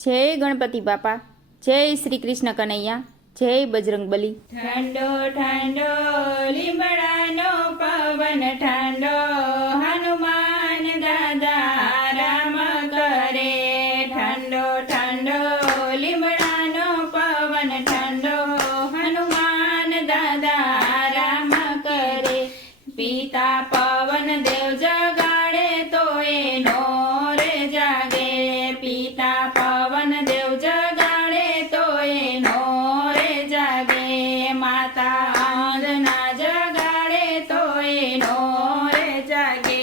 જય ગણપતિ બાપા, જય શ્રી કૃષ્ણ કનૈયા, જય બજરંગબલી। ઠંડો ઠંડો લીમડાનો પવન ઠંડો, હનુમાન દાદા રામ કરે। ઠંડો ઠંડો લીમડાનો પવન ઠંડો, હનુમાન દાદા રામ કરે। પિતા પવન દેવ જગાડે તો એનો રે જાગે, પિતા પવન દેવ જગાડે તો એનો રે જાગે। માતા અંજના જગાડે તો એનો રે જાગે,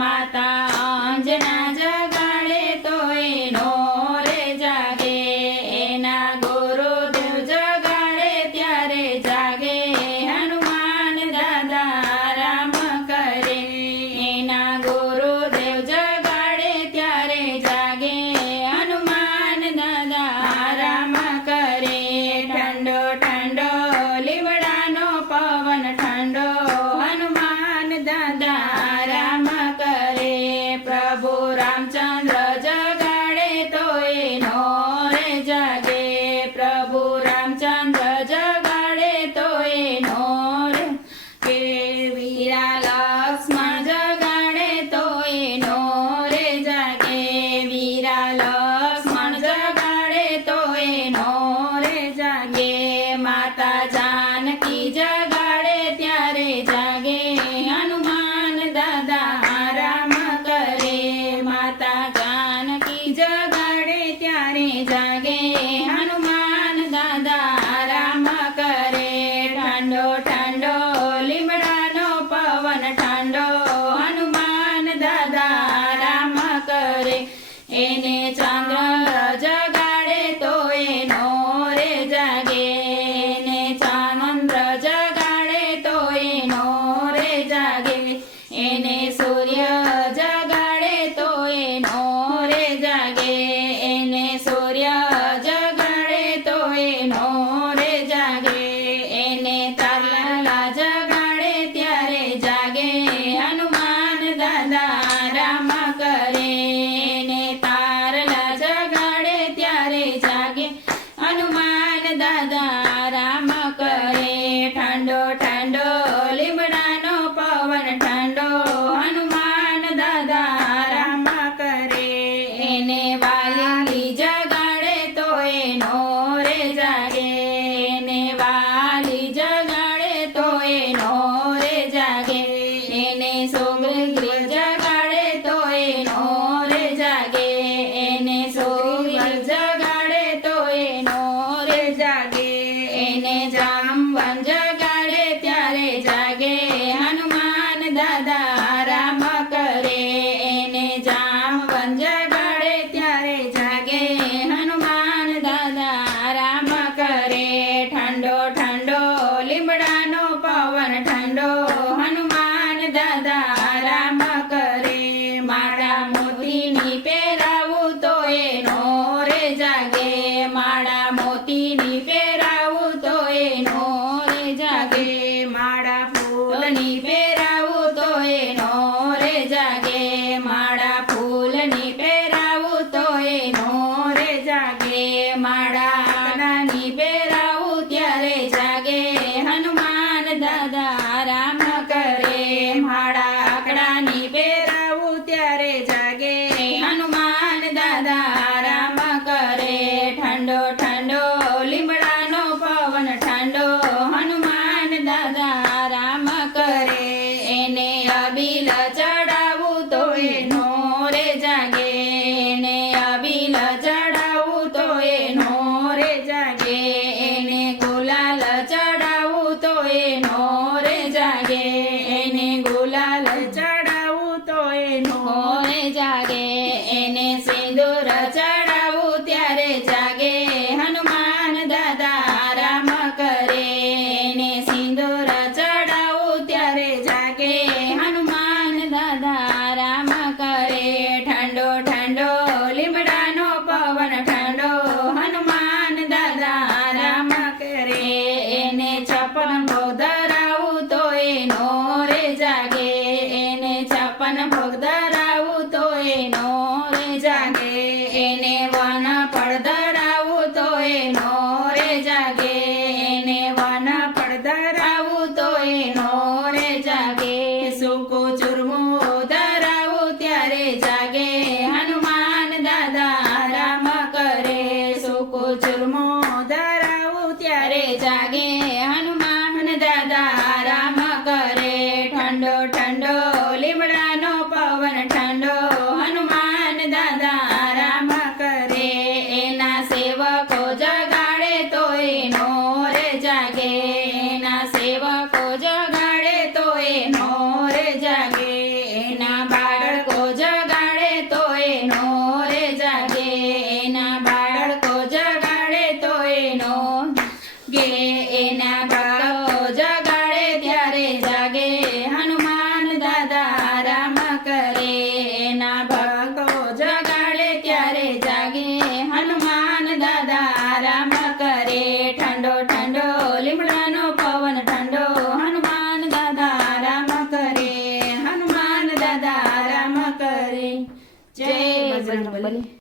માતા અંજના જગાડે તો એનો રે જાગે। એના ગુરુદેવ જગાડે ત્યારે જાગે, હનુમાન દાદા રામ કરે। એના ગુરુદેવ જગાડે ત્યારે જાગે, હનુમાન દાદા રામ કરે। ઠંડો ઠંડો લીમડાનો પવન ઠંડો, હનુમાન દાદા રામ કરે। પ્રભુ રામચંદ્ર જગાડે તો એનો રે જાગે, પ્રભુ રામચંદ્ર જગાડે તો એનો રે કે વીરા લક્ષ્મણ જગાડે તો એનો રે જાગે, વીરા લક્ષ્મણ જગાડે તો એનો રે જાગે। માતા જાનકી જગાડે ત્યારે જાગે, હનુમાન દાદા રામ કરે। માતા જાનકી જગાડે ત્યારે જાગે, હનુમાન દાદા રામ કરે। ઠંડો ઠંડો લીમડાનો પવન ઠંડો, હનુમાન દાદા રામ કરે। એને ચંદ્ર જગાડે તો એનો રે જાગે, એને ચંદ્ર જગાડે તો એનો રે જાગે। એને સૂર્ય જગાડે તો એનો રે જાગે, એને સૂર્ય જગાડે તો એનો રે જાગે। એને તારલા જગાડે ત્યારે જાગે, હનુમાન દાદા રામ કરે। એને તારલા જગાડે ત્યારે જાગે, હનુમાન દાદા રામ કરે। ઠંડો ઠંડો લીમડાનો પવન ઠંડો, હનુમાન દાદા રામ કરે। એને વાલી જગાડે તો એનો રે જાગે, એને વાલી જગાડે તો એનો રે જાગે। એને સોગરી જગાડે તો એનો રે જાગે, એને સોગરી જગાડે તો એનો રે જાગે। એને જામવન જગાડે ત્યારે જાગે, હનુમાન દાદા રામ કરે। એને જામવન જગાડે ત્યારે જાગે, હનુમાન દાદા રામ કરે। ઠંડો ઠંડો લીમડાનો પવન ઠંડો, હનુમાન દાદા રામ કરે। માળા મોતીની પહેરાવું તો એનો રે જાગે, માળા મોતીની પહેરાવું તો એનો રે જાગે। માળા ફૂલની પહેરાવું તો એનો રે જાગે, માળા ફૂલની પહેરાવું તો એનો રે જાગે। માળા આંકડાની પહેરાવું ત્યારે જાગે, હનુમાન દાદા રામ કરે। માળા આંકડાની પહેરાવું ત્યારે જાગે, હનુમાન દાદા રામ કરે। ઠંડો ઠંડો લીમડાનો પવન ઠંડો, હનુમાન દાદા રામ કરે। એને અબીલ ચડાવું તો એનો રે જાગે, એને અબીલ ચડાવું તો ચૂરમો ધરાવું ત્યારે જાગે હનુમાન દાદા રામ કરે ઠંડો ઠંડો લીમડાનો પવન ઠંડો હનુમાન દાદા રામ કરે એના સેવકો જગાડે તો એનો રે જાગે એના સેવકો જગાડે તો એનો રે જાગે એના બાળકો જગાડે તો એનો રે જાગે એના બાળકો જગાડે તો એનો ગે એના બાળકો જગાડે ત્યારે જાગે હનુમાન દાદા રામ કરે એના ભક્તો જગાડે ત્યારે જાગે હનુમાન દાદા રામ કરે ઠંડો ઠંડો લીમડાનો પવન ઠંડો હનુમાન દાદા રામ કરે હનુમાન દાદા રામ કરે જય બજરંગબલી.